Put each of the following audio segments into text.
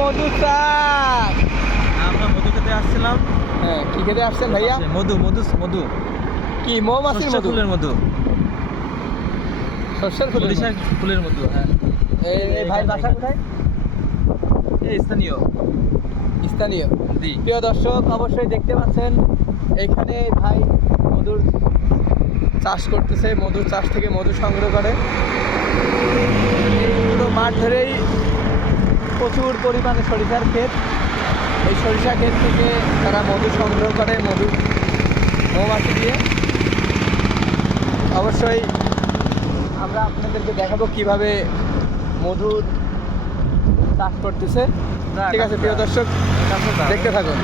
মধু চাষ। আমরা মধু খেতে আসছিলাম। হ্যাঁ, কি খেতে আসছেন ভাইয়া? মধু মধু মধু কি মৌমাছির সরষে মধু? ফুলের মধু, সর্ষের ফুলের সরিষা মধু। ফুলের মধু। হ্যাঁ, এই ভাই বাসা কোথায়? এই স্থানীয়। স্থানীয়। জি। প্রিয় দর্শক, অবশ্যই দেখতে পাচ্ছেন এখানে ভাই মধুর চাষ করতেছে, মধুর চাষ থেকে মধু সংগ্রহ করে। এই পুরো মাঠ ধরেই প্রচুর পরিমাণে সরিষার ক্ষেত। এই সরিষা ক্ষেত থেকে তারা মধু সংগ্রহ করে, মধু মৌমাছি দিয়ে। অবশ্যই আমরা আপনাদেরকে দেখাবো কিভাবে মধুর চাষ করতেছে। ঠিক আছে প্রিয় দর্শক, দেখতে থাকুন।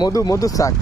মধু মধুর চাক।